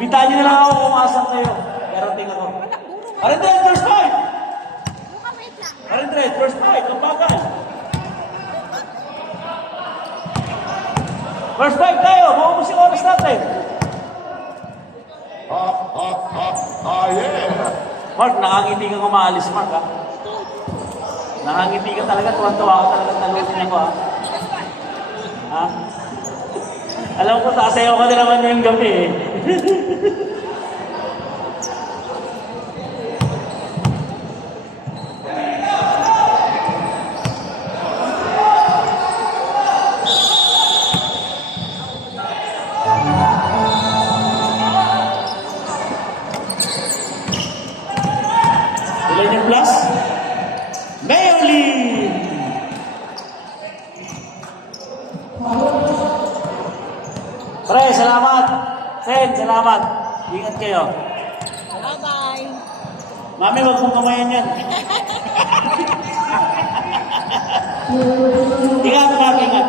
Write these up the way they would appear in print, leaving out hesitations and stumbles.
Bitaan nyo na lang ako kung asan kayo. Darating ako. Arendred, first fight! Arendred, first fight. Ang bagal. First fight tayo. Maubos yung oras natin. Yeah. Mark, nakangiti kang umaalis, Mark, ha? Nakangiti ka talaga. Tuwan-tuwa ka talaga. Talutin ako, ha? Ha? Alam ko, sasayaw ka na naman ngayong gabi, eh. Ilan yung plus? Bayolin! Pre, salamat! Sen, salamat! Ingat kayo. Bye-bye. Mami, wag mong kamayan yan. Ingat, Mami, ingat.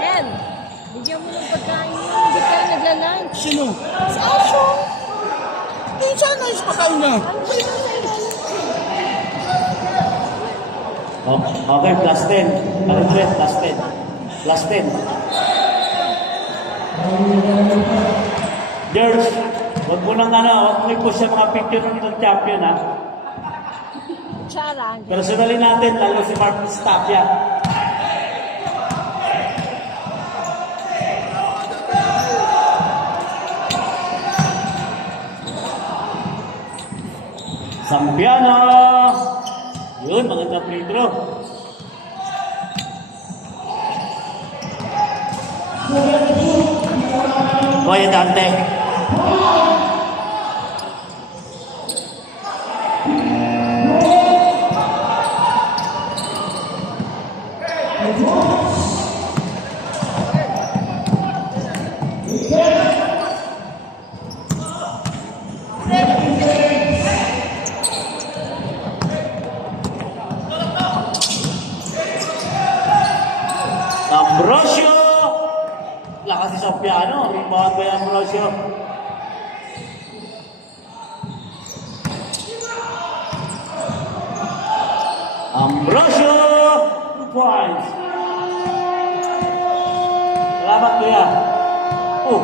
Nen, bigyan mo ng pagkain mo. Hindi ka nagla-lunch. Sino? Si Asho. Di sana is pakain na. Oh, okay, plus 10. Arendred, plus 10. Plus 10. George, wag mo nang wag mo i-push sa mga picture ng champion, ha? Charan. Personally natin, lalo si Mark Tapia. Sampiana! Yun, maganda free throw. Boy, Dante. Ambrosio! Lakas si Sopiano. Bawat ba yung Ambrosio? Ambrosio! 2 points. Salamat, kuya. Oh,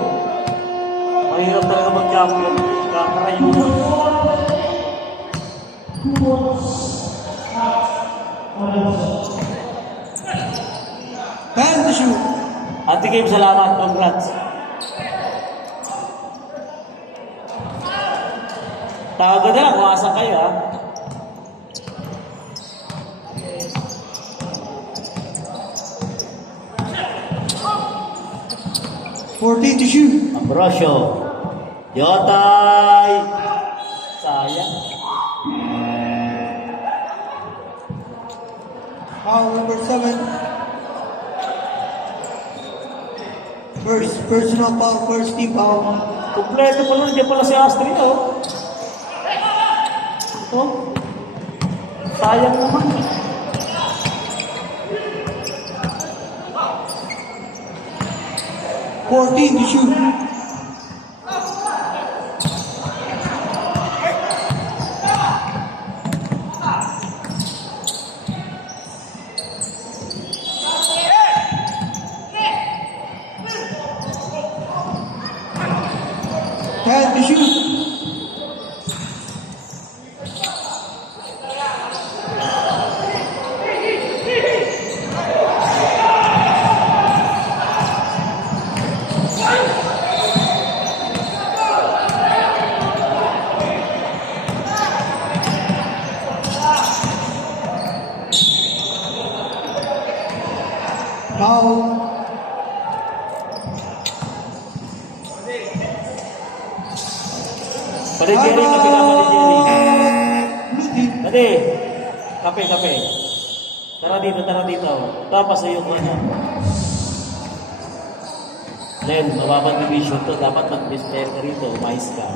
mahirap talaga mag-champion. Kakarayo. Time to shoot. Ate Kim, salamat. Congrats. Tawag ka na lang kung asan kayo, ha? $14 to shoot. Ambrosio. Yotay. Sayang. Foul number 7. Personal foul, first team foul. Kompleto pa nun. Diyan pala si Astrid, oh. Ito. Sayang naman. $14 to shoot. Time to shoot. Ate, kape, kape. Tara dito, tara dito. Tapos ayun ko na. Len, mababang division to. Dapat mag-display ka rito. Mais ka.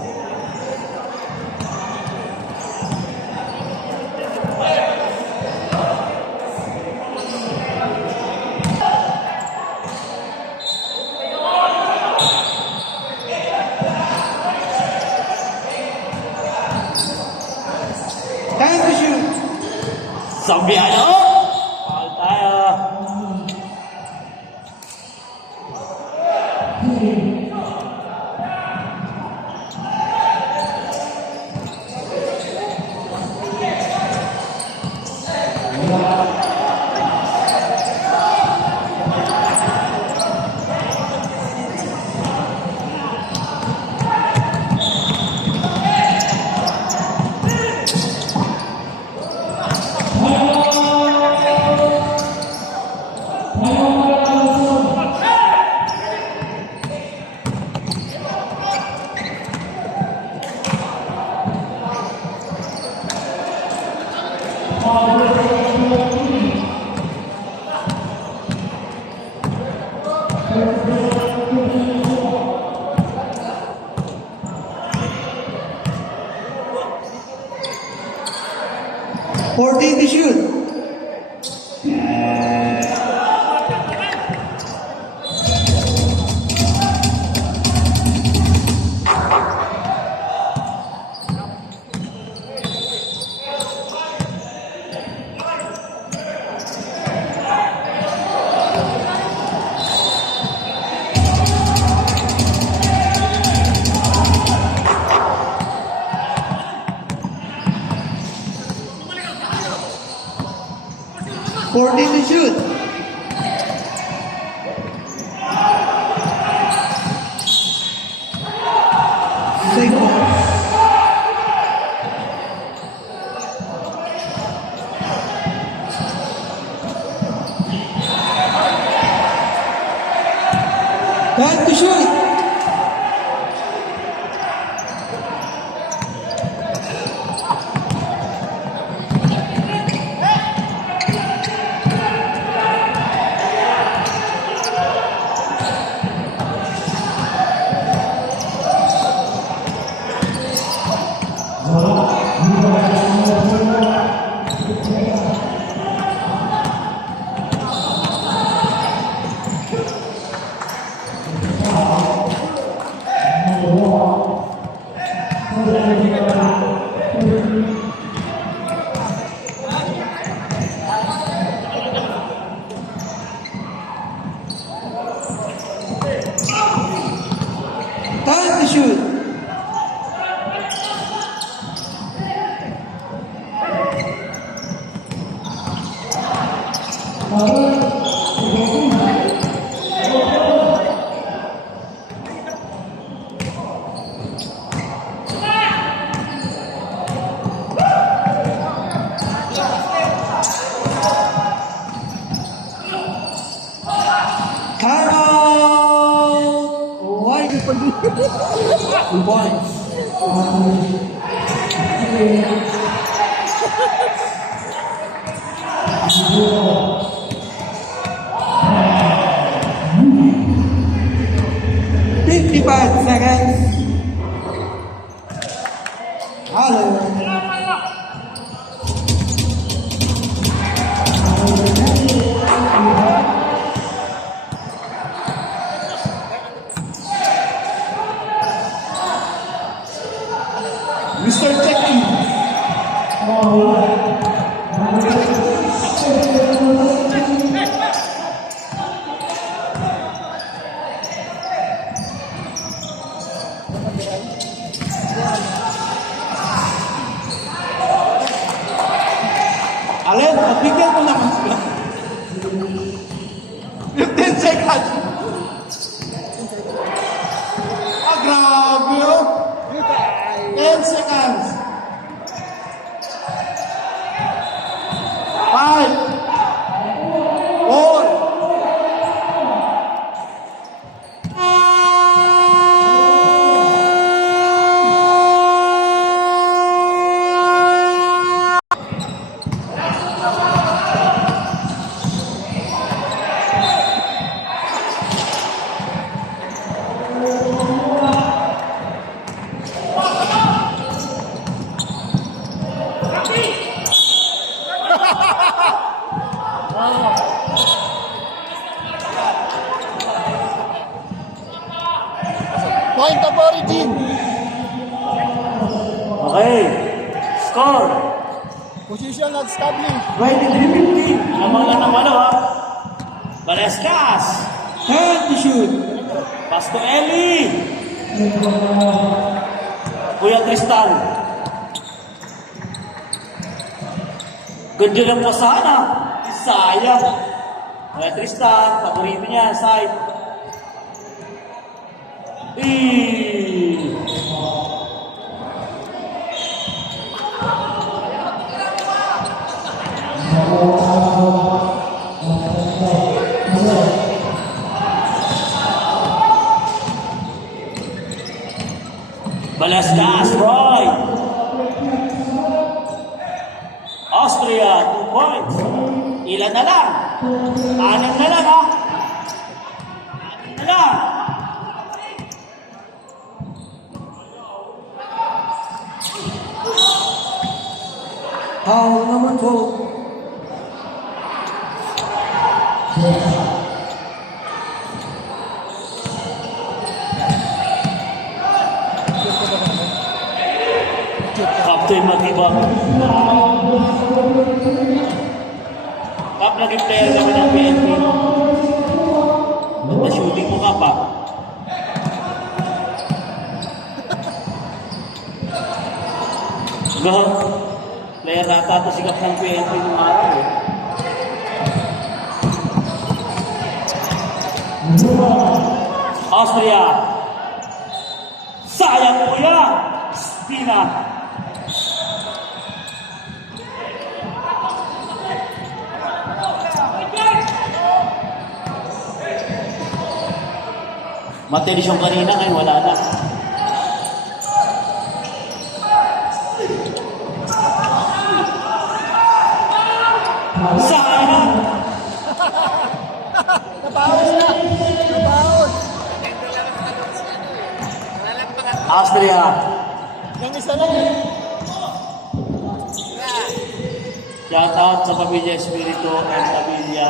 Time to shoot. Zombie ano? Foul tayo. Fourteen to shoot. Fourteen to shoot. Safe ball. Time to shoot. Time to shoot. Time out. White. Good points. $55 seconds. Hello. Mr. Checky. Alin, pagbigyan mo naman sila. 15 seconds. Ah, grabe oh. 10 seconds. 5, 4, Origin. Okay. Score. Position established. 23-15. Lamang lang ng walo ha. Balescas. Hand to shoot. Pass to Eli. Kuya Tristan. Ganda ng pasana. Sayang. Kuya Tristan, paborito niya, side. Balastas, Roy. Austria, 2 points. Ilan na lang? 6 na lang, ha? 6 na lang. Foul number 12. Kapto'y mag-ibang. Kap, naging player kami ng PNP. Ba't na-shooting mo ka pa? Go. Player nata ito si Kap ng PNP nung araw. Eh. Austria. Sayang po yan. Spina. Matilis yung kanina, ngayon wala na. Sayang! Nabawas na. Nabawas. Austria. Yung isa lang. Shout out sa pamilya Espiritu at pamilya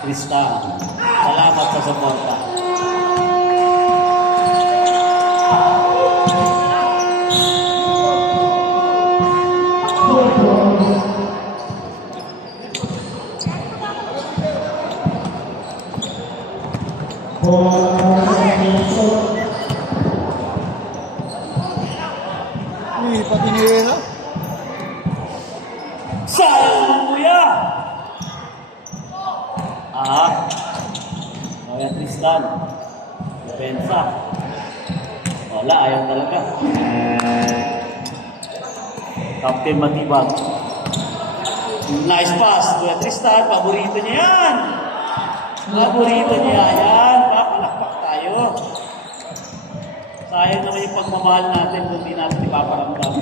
Krista. Salamat sa suporta. Uy, pati nila. Sayang mo, kuya! Kuya Tristan. Depensa. Wala, ayaw talaga. Captain Matibag. Nice pass, Kuya Tristan. Paborito niya yan. Paborito niya yan. Papalakpak tayo. Sayang naman yung pagmamahal natin kung di natin ipaparamdam.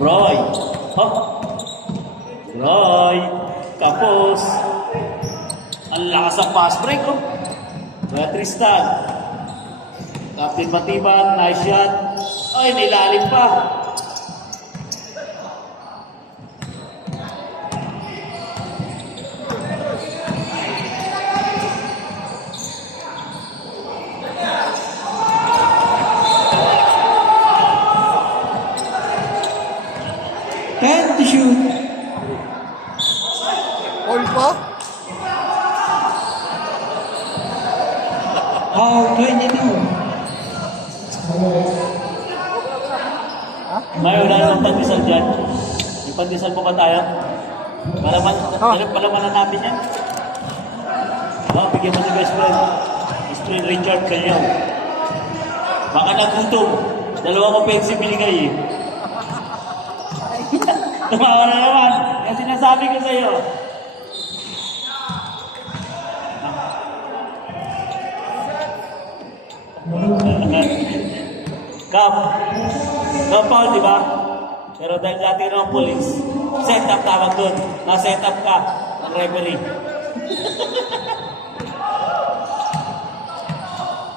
Roy. Oh. Roy. Kapos. Ang lakas ang fast break, oh. Kuya Tristan. Captain Matibag. Nice shot. Ay, nilalim pa. Hand to shoot. All pa? Foul 22. May wala namang pandesal dyan. May pandesal po ba tayo? Palaman na natin yan. Bigyan mo si best friend. Best friend Richard Calyaw. Baka nagutom. 2 ko pensi binigay eh. Tumawa na naman. Yung sinasabi ko sa iyo. Kap. Foul, di ba? Pero dahil dati ng police, set up tawag doon. Na-set up ka ng referee.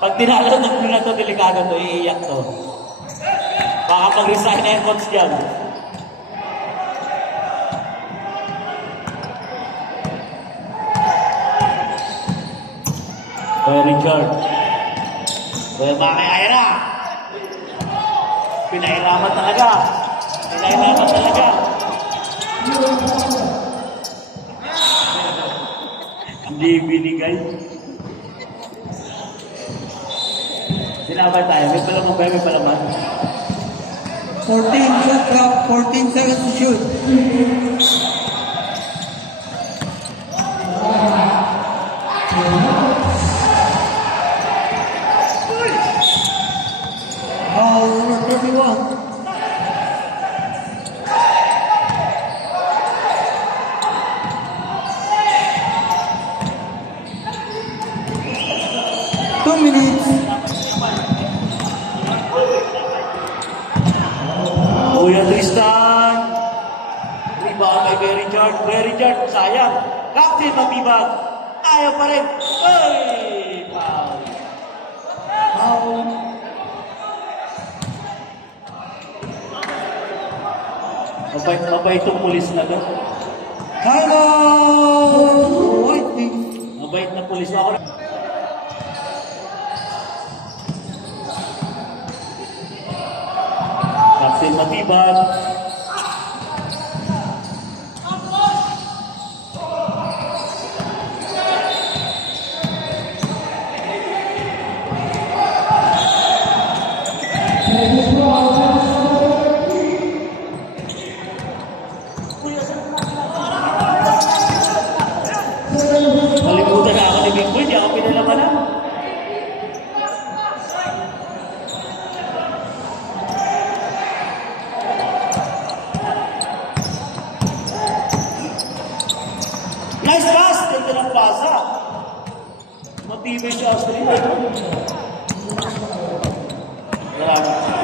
Pag tinalo ng na to, delikado to, iiyak to. Baka pag-resign na yung coach dyan. Kaya Richard. Kaya makakaya na. Pinahiraman talaga. Pinahiraman talaga. Hindi binigay. Sinabi tayo, may palaman ba? May palaman. 14 shot clock, 14 seconds to shoot. Foul number 31. Two minutes. Kuya Tristan. Rebound kay Gary Richard. Gary Richard, sayang. Captain Matibag. Ayaw pa rin. Ay! Foul. Foul. Mabait itong pulis na to. Timeout. Whiting. Mabait na pulis na ako. Captain Matibag. Kalimutan na ako ni Big Boy, di ako pinalabanan. Nice pass! Ganda ng pasa. Matibay si Australia. Marami. Ah!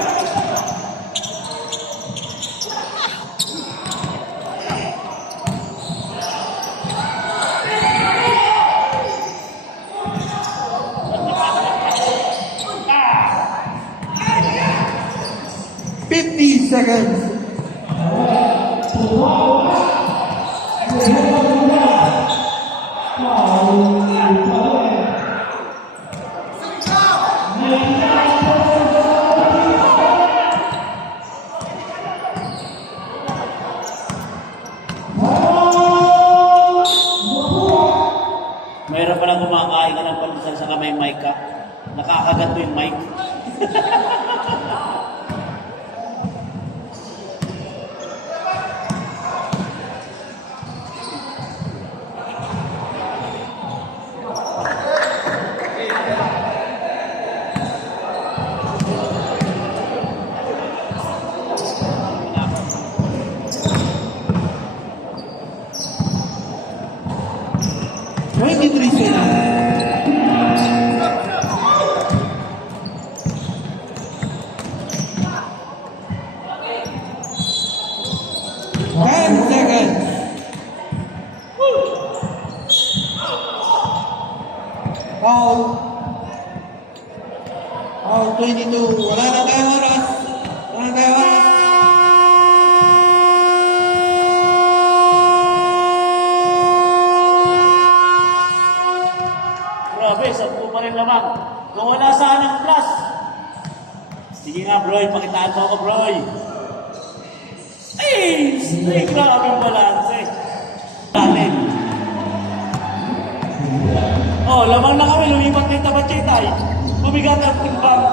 50 seconds. Mayroon pa lang kumakain ka ng palusan sa kamay mic ka. Nakakagat mo yung mic. Three seconds. 10 seconds. Foul. Foul 22. Wala na tayong oras. Wala na tayong oras. Grabe, 10 pa rin lamang. Kung wala saan ang plus. Sige nga, Broy. Pakitaan mo ako, Broy. Ay! Grabe ang balance eh. Talent. Oh, lamang na kami. Lumipat na yung tabat-chitay. Bumigat ang timbang.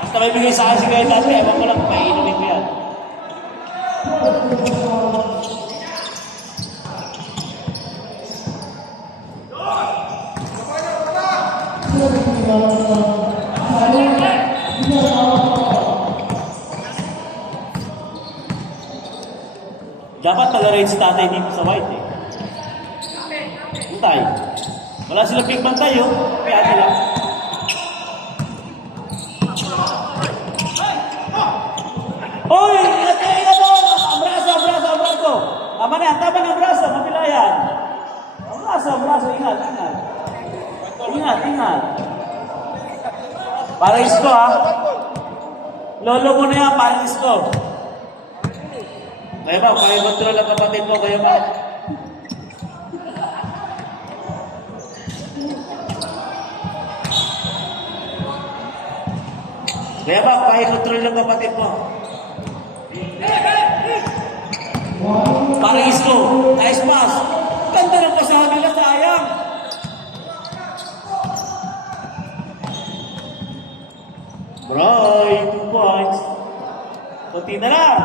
Basta may bigay sa akin si Gaya dati. Ewan ko lang, painumin ko yan. Dapat pag-arrange si tatay dito sa white eh. Bantay. Wala silang big bantay oh. Kaya ate lang. Hoy! Abraso! Tama na yan, tama na abraso. Mapila yan. Abraso. Ingat. Para isko ha. Lolo mo na yan, para isko. Kaya ba, kaya control ang kapatid mo, kaya ba? Kaya ba, kaya control ang kapatid mo? Parang isko, nice pass. Ganda ng pasahan nila, sayang. Broy, 2 points. Kunti na lang.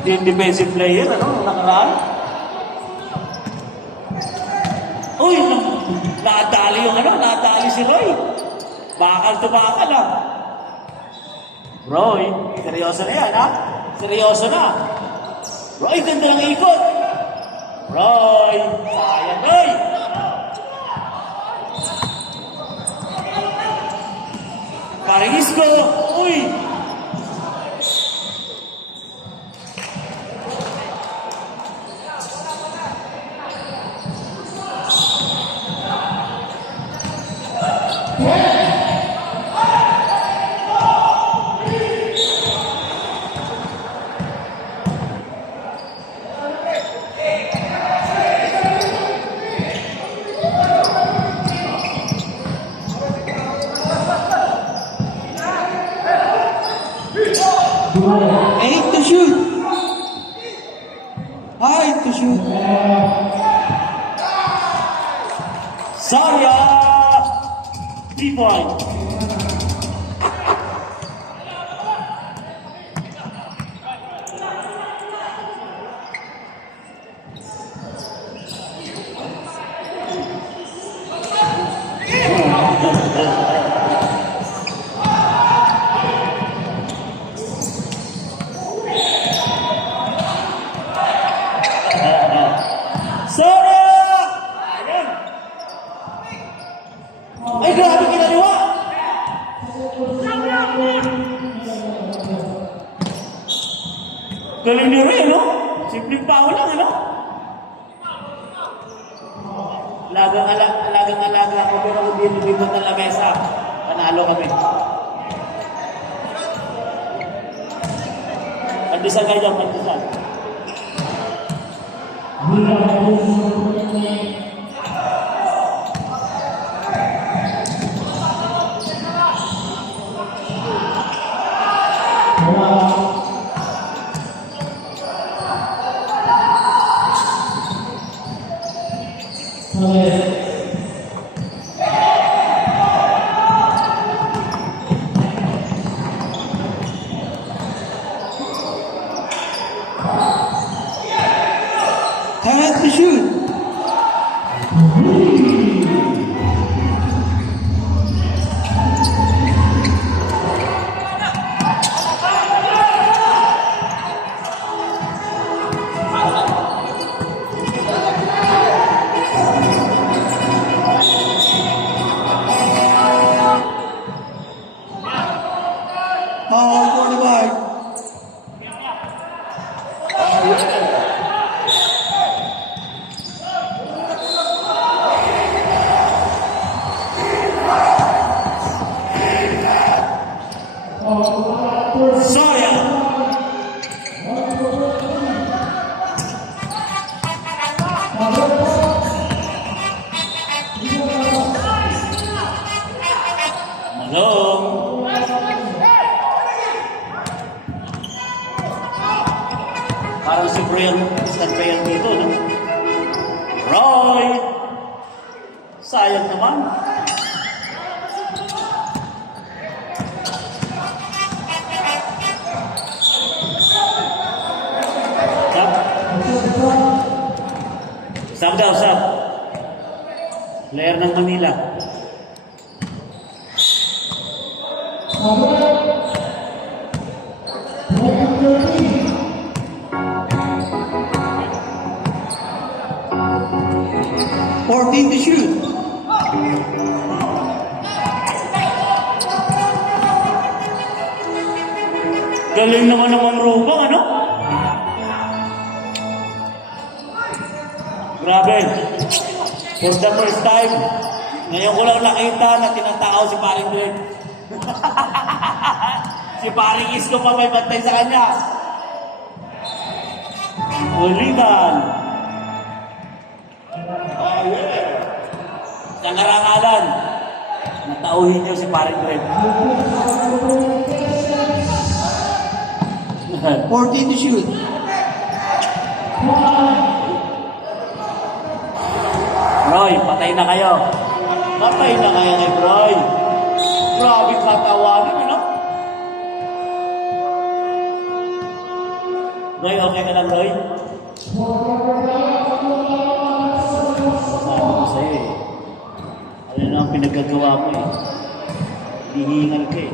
Ito yung defensive player, ano, nakaraan. Uy, nakatali yung ano, nakatali si Roy. Bakal to bakal ah. Roy, seryoso na yan ha? Seryoso na. Roy, ganda ng ikot. Roy, sayang Roy. Parisco, uy. Eight to shoot. Five to shoot. Saya 3 point. Saya! Ayan. Ay, grabe ginagawa! Galing niyo rin, no? Simpleng pao lang, ano? Alagang-alaga ako, pero kung di lumibot ng lamesa, panalo kami. Pandesal kayo dyan, pandesal. Ten to shoot. Foul 45. Saya! Malong! Parang si Brian, Stan Brian dito, no? Roy! Sayang naman. Sab daw, sab. Player ng Manila. Fourteen to shoot. Galing naman ng Rubang, ano? Grabe. For the first time, ngayon ko lang nakita na tinatao si Paring Glenn. Si paring Isko pa may bantay sa kanya. Ulitan. Sa karangalan, natauhin niyo si paring Red. 14 to shoot. Roy, patay na kayo. Patay na kayo kay Roy. Grabe katawanan, you know? Roy, okay ka lang, Roy? Sabi ko sa'yo eh. Ano na ang pinagagawa mo eh. Hihingal ka eh.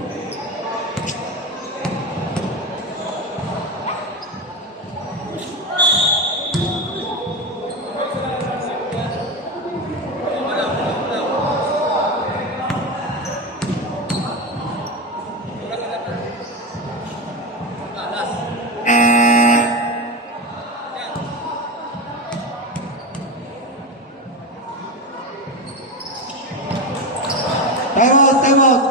Time out, time out.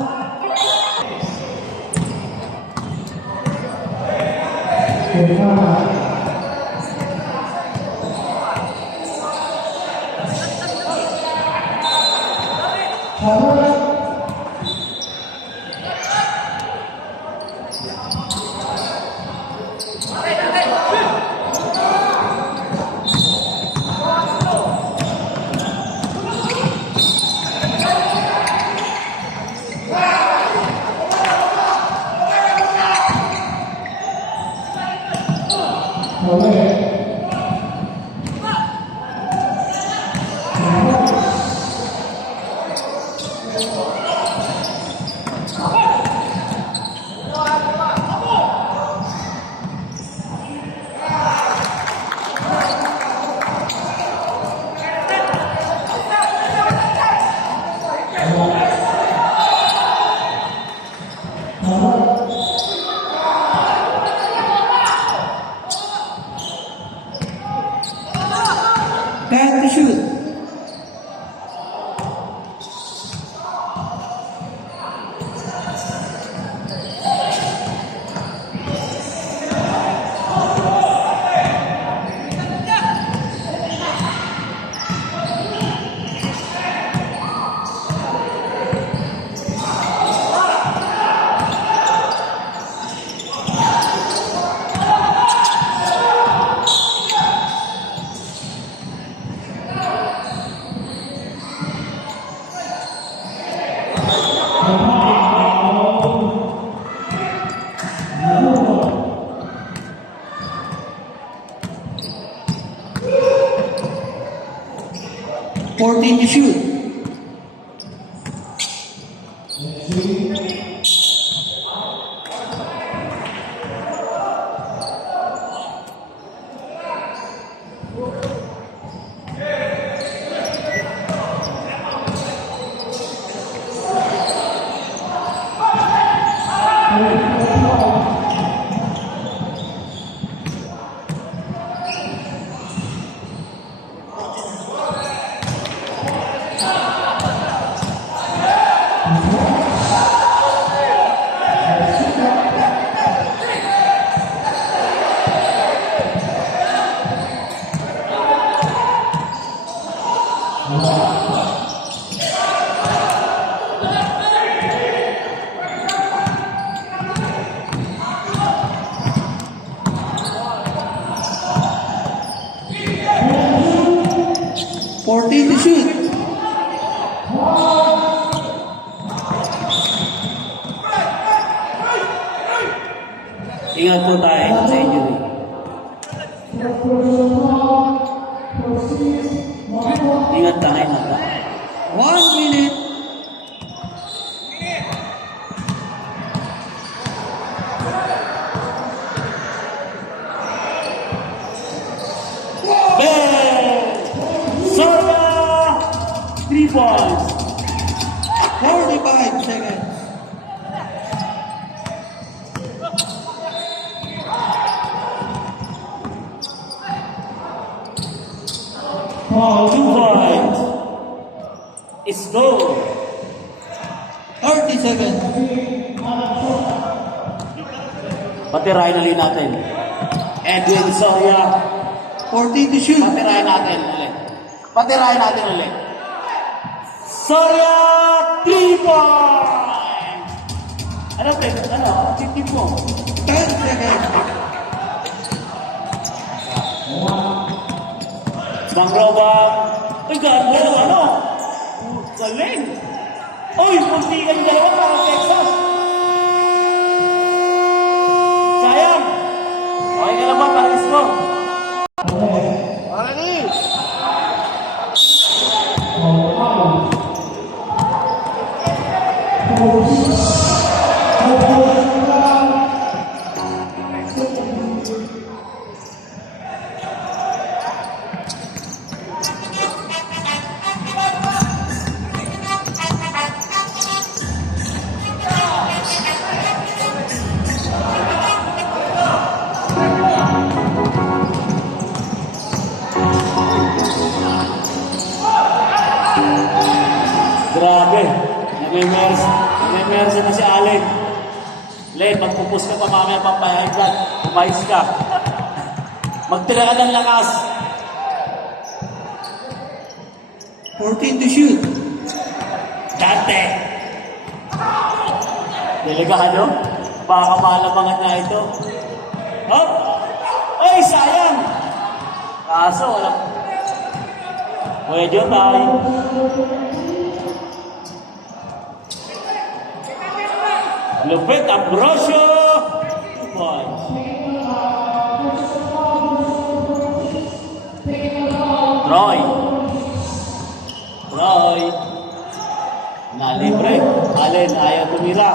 Time to shoot. Fourteen to shoot. Fourteen to shoot. Ingat po tayo sa injury. Ingat tayo, ingat tayo. 1 minute. Sonia! 3 points. 45 seconds. Oh, 2 points. It's goal. 30 seconds. Patirahin ulit natin. Edwin Soria. 14 to shoot. Patirahin natin ulit. Patirahin natin ulit. Soria 3 points! Ano, Ted? Ano? Tip mo. 10 seconds. Bang Robang. Uy, ganda. Ano? Galing. Uy, punti ka yung dalawa para Texas. Sayang. Okay ka na ba? Paris mo. Grabe. Nag-emerse na si Allen. Len, magpupus ka pa mamaya pampayagan. Umayos ka. Magtira ka ng lakas. 14 to shoot. Dante. Talaga ano? Baka malamangan na ito. Oh! Ay, sayang! Kaso, walang... Medyo tayo. Lupit, Ambrosio! 2 points. Troy. Nalibre. Allen, ayaw tumira.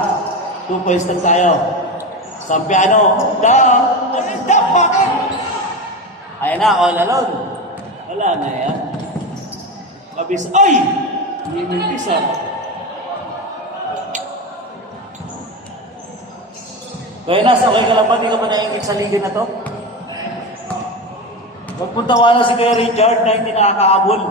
2 points lang tayo. Sampiano. Bakit? Ayan na, all alone. Wala na yan. Kabis. Ay! Minipis Kaya nas, okay ka lang ba? Hindi ka ba naingit sa liga na to? Magpunta wala si Kuya Richard na hindi nakakaabol.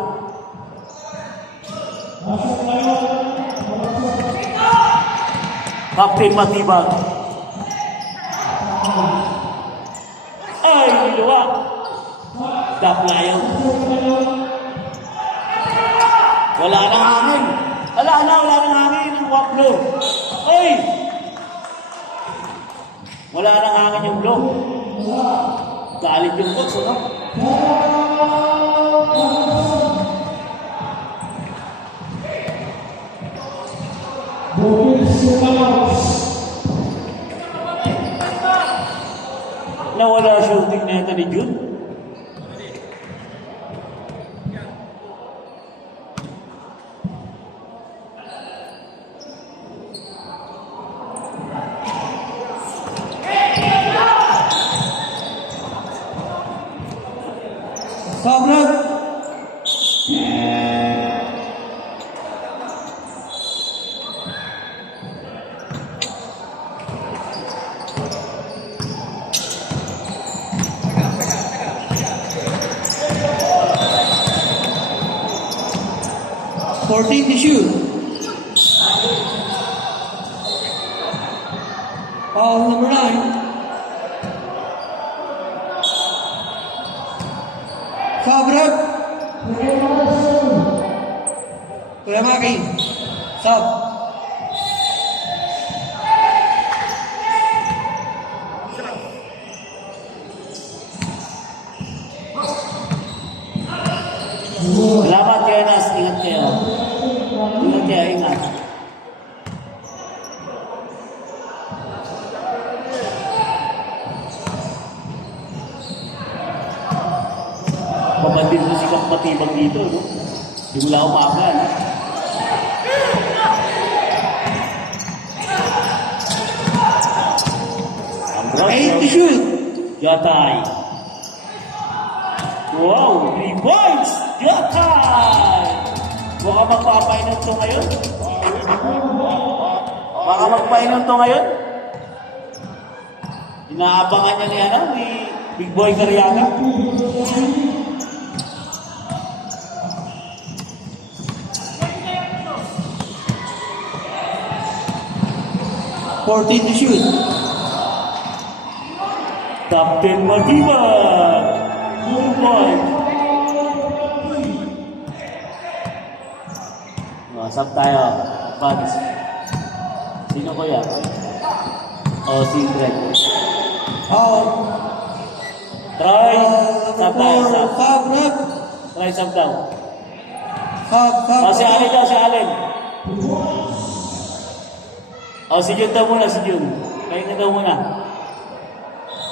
Captain Matibag. Ay, niluwa. Daplayo. Wala nang hangin. Wala nang hangin. Ang waplo. Ay! Wala nang hangin yung blow. Galit yung coach, ano? Nawala shooting na ito ni June. Sobrang. Fourteen to shoot. Foul number 9. Sobrang. Kuya Maki. Sob. Salamat kayo, Nas. Ingat kayo. Ingat. Pabandin mo si Matibag dito, no? Simula umaga, no? Eight to shoot. Jatay. Wow, 3 points! Jatay! Baka magpapainom to ngayon? Inaabangan niya ni, ni Big Boy Cariaga. Fourteen to shoot. Captain Matibag. 2 point. Sab tayo. Advance. Sino ko yan? O, si Greg. Foul. Troy. Sab tayo. Sab. Sub, ref. Troy, sab daw. Sub, sub. O, si Allen daw, si Allen. O, si Jun daw muna, si Jun. Kayo na daw muna.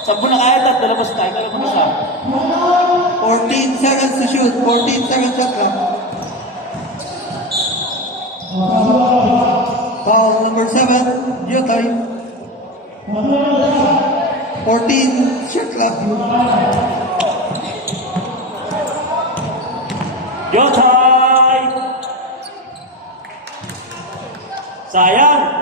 Sab mo na kaya, tat. Dalabas tayo. Kaya mo na sab. 14 seconds to shoot. 14 seconds shot clock. Foul number 7. Your time. 14 shot clock. Yotay! Sayang!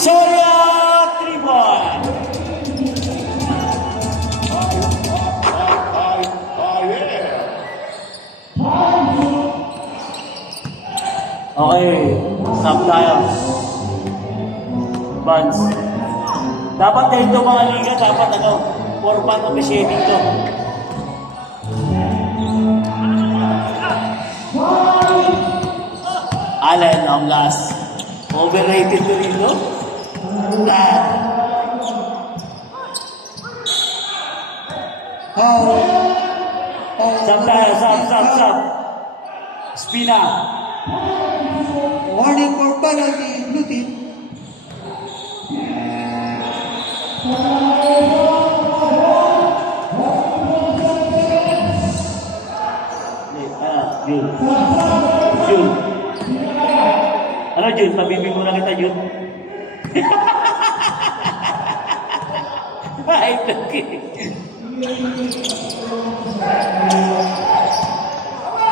Soya 3 point! Okay, stop tayo. Advance. Dapat dito mga liga, dapat ano, format officiating to. Allen ang last. Overrated to rin, no? Foul. Foul. Sab tayo, sab. Spina. Warning for penalty. Blue team. Jun. Jun. Ano Jun? Pabibig mo na kita, Jun. Ay, okay.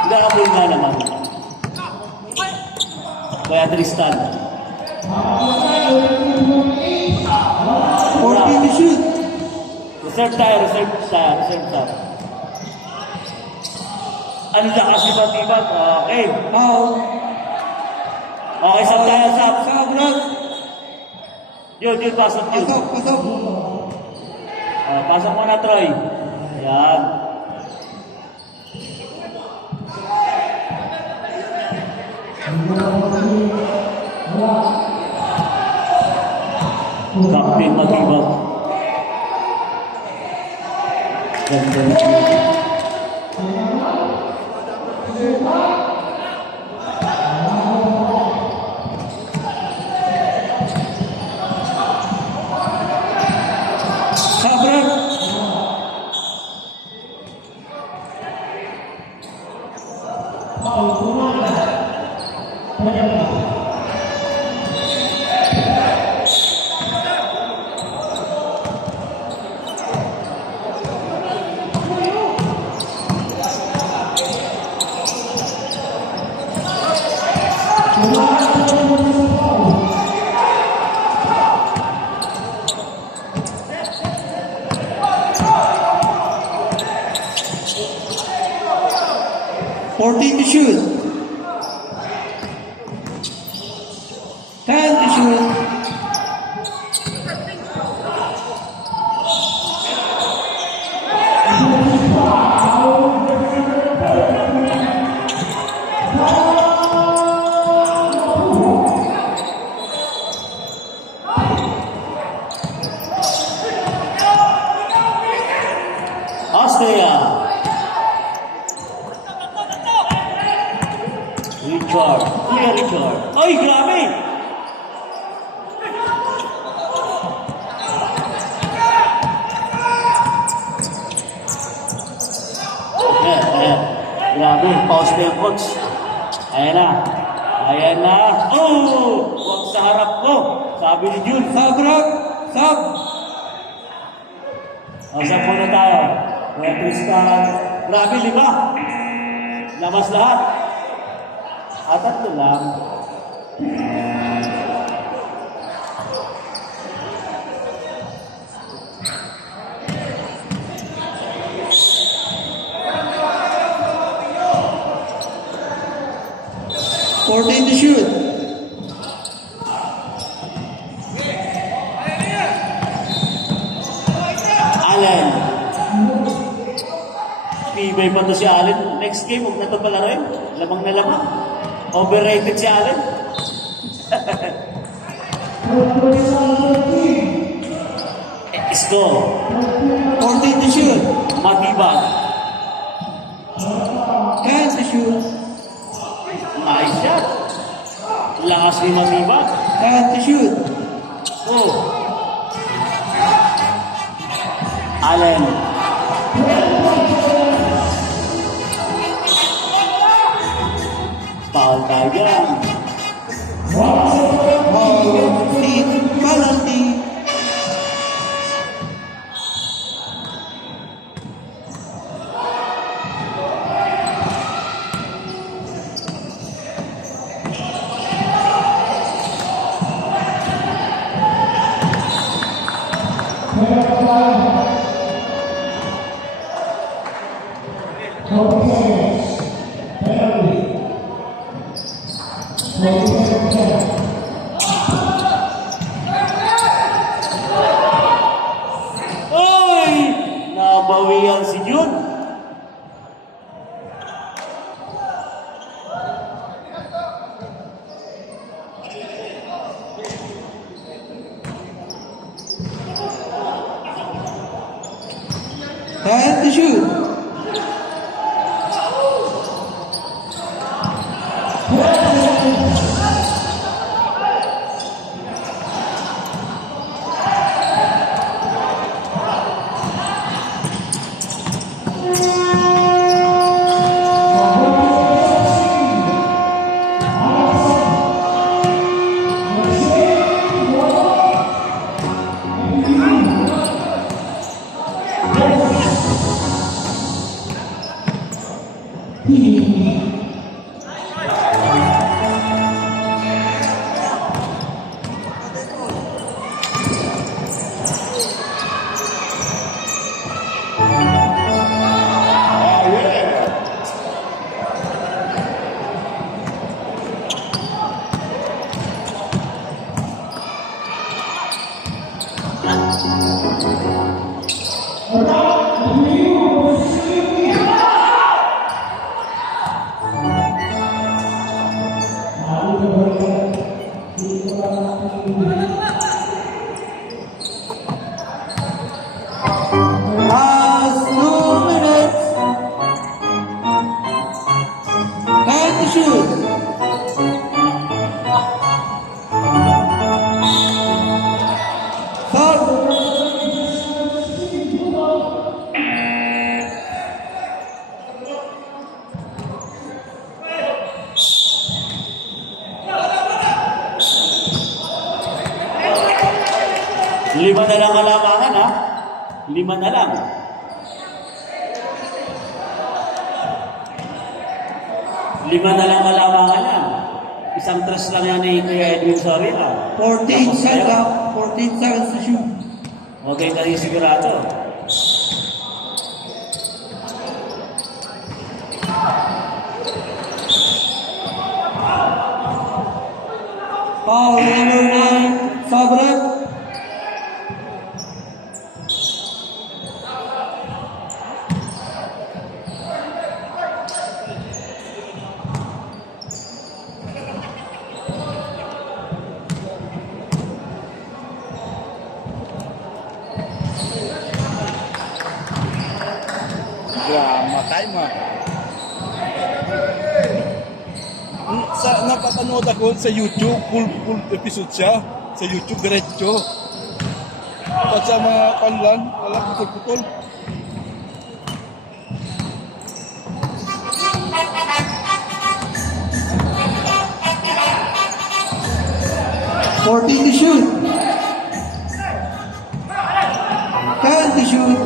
Gabol nga naman. Kaya Tristan. 14 to shoot. Reserve tayo. Ano na kasi Matibag? Okay. Foul. Okay, sab tayo, sab. Sub, ref. Yun, pasok yun. Pasok. Pasok mo na, Troy. Yan. Captain Matibag. Ganda. Sub, ref. Fourteen to shoot. 10 to shoot. Austria. Richard. Kuya Richard. Ay, grabe! Ayan. Grabe, pause na yung coach. Ayan na. Oh! Huwag sa harap ko. Sabi ni Jun. Sub, ref. Sub. Sab muna tayo. Kuya Tristan. Grabe, 5. Labas lahat. At 3 lang. 14 to shoot. Allen. Tibay pa to si Allen. Next game, huwag na ito palaroin. Lamang na lamang. Overrated si Allen. Isko. 14 to shoot. Matibag. 10 to shoot. Nice shot. Lakas ni Matibag. 10 to shoot. Oh. Allen. Foul tayo dyan. Ball 15. Penalty. Oy! Nabawian si Jun. Ten to shoot. Last 2 minutes. 10 to shoot. Foul. Lima na lang kalamangan, ha? Lima na lang. Lima na lang kalamangan yan. Isang tres lang yan ni Kuya Edwin Sorila. 14 seconds. 14 seconds to shoot. Okay kayo sigurado. Foul number 9. Sobret. Drama time ah. Sa napapanood ako sa YouTube, full episode siya. Sa YouTube diretso. At sa mga panlan, wala putol-putol. Fourteen to shoot. 10 to shoot.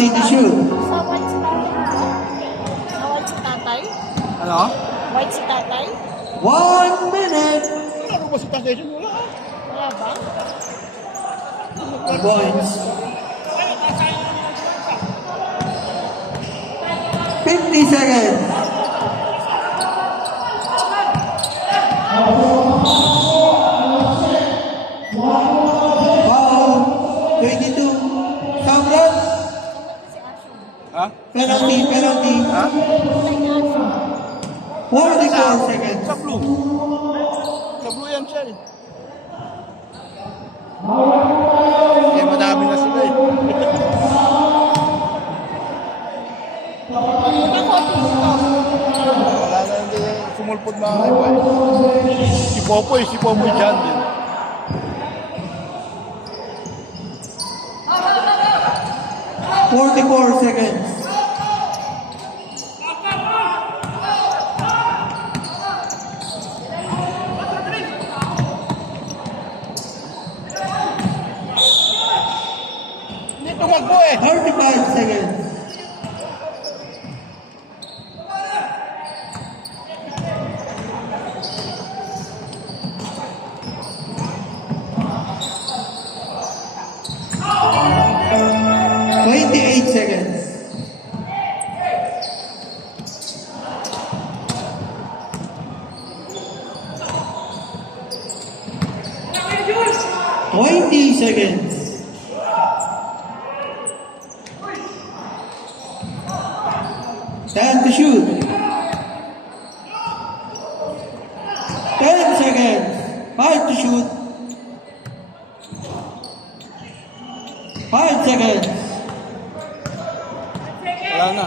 40 to shoot. Sa white si tatay. Sa white si tatay? Ano? White si tatay? 1 minute. Ano ba si Tatay dyan? Wala. Wala ba? 2 points. 50 seconds. Foul. 22. Sound Ha? penalty, penalty. Ha? 44 seconds. Sa blue. Sa blue yan siya eh. Eh, madami na sila eh. Wala na hindi sumulpot na iba eh. Si Popoy dyan din. $44 seconds. Hindi tumakbo eh. 35 seconds. $28 seconds. $20 seconds. Time to shoot. 10 seconds. 5 to shoot. 5 seconds. Wala na.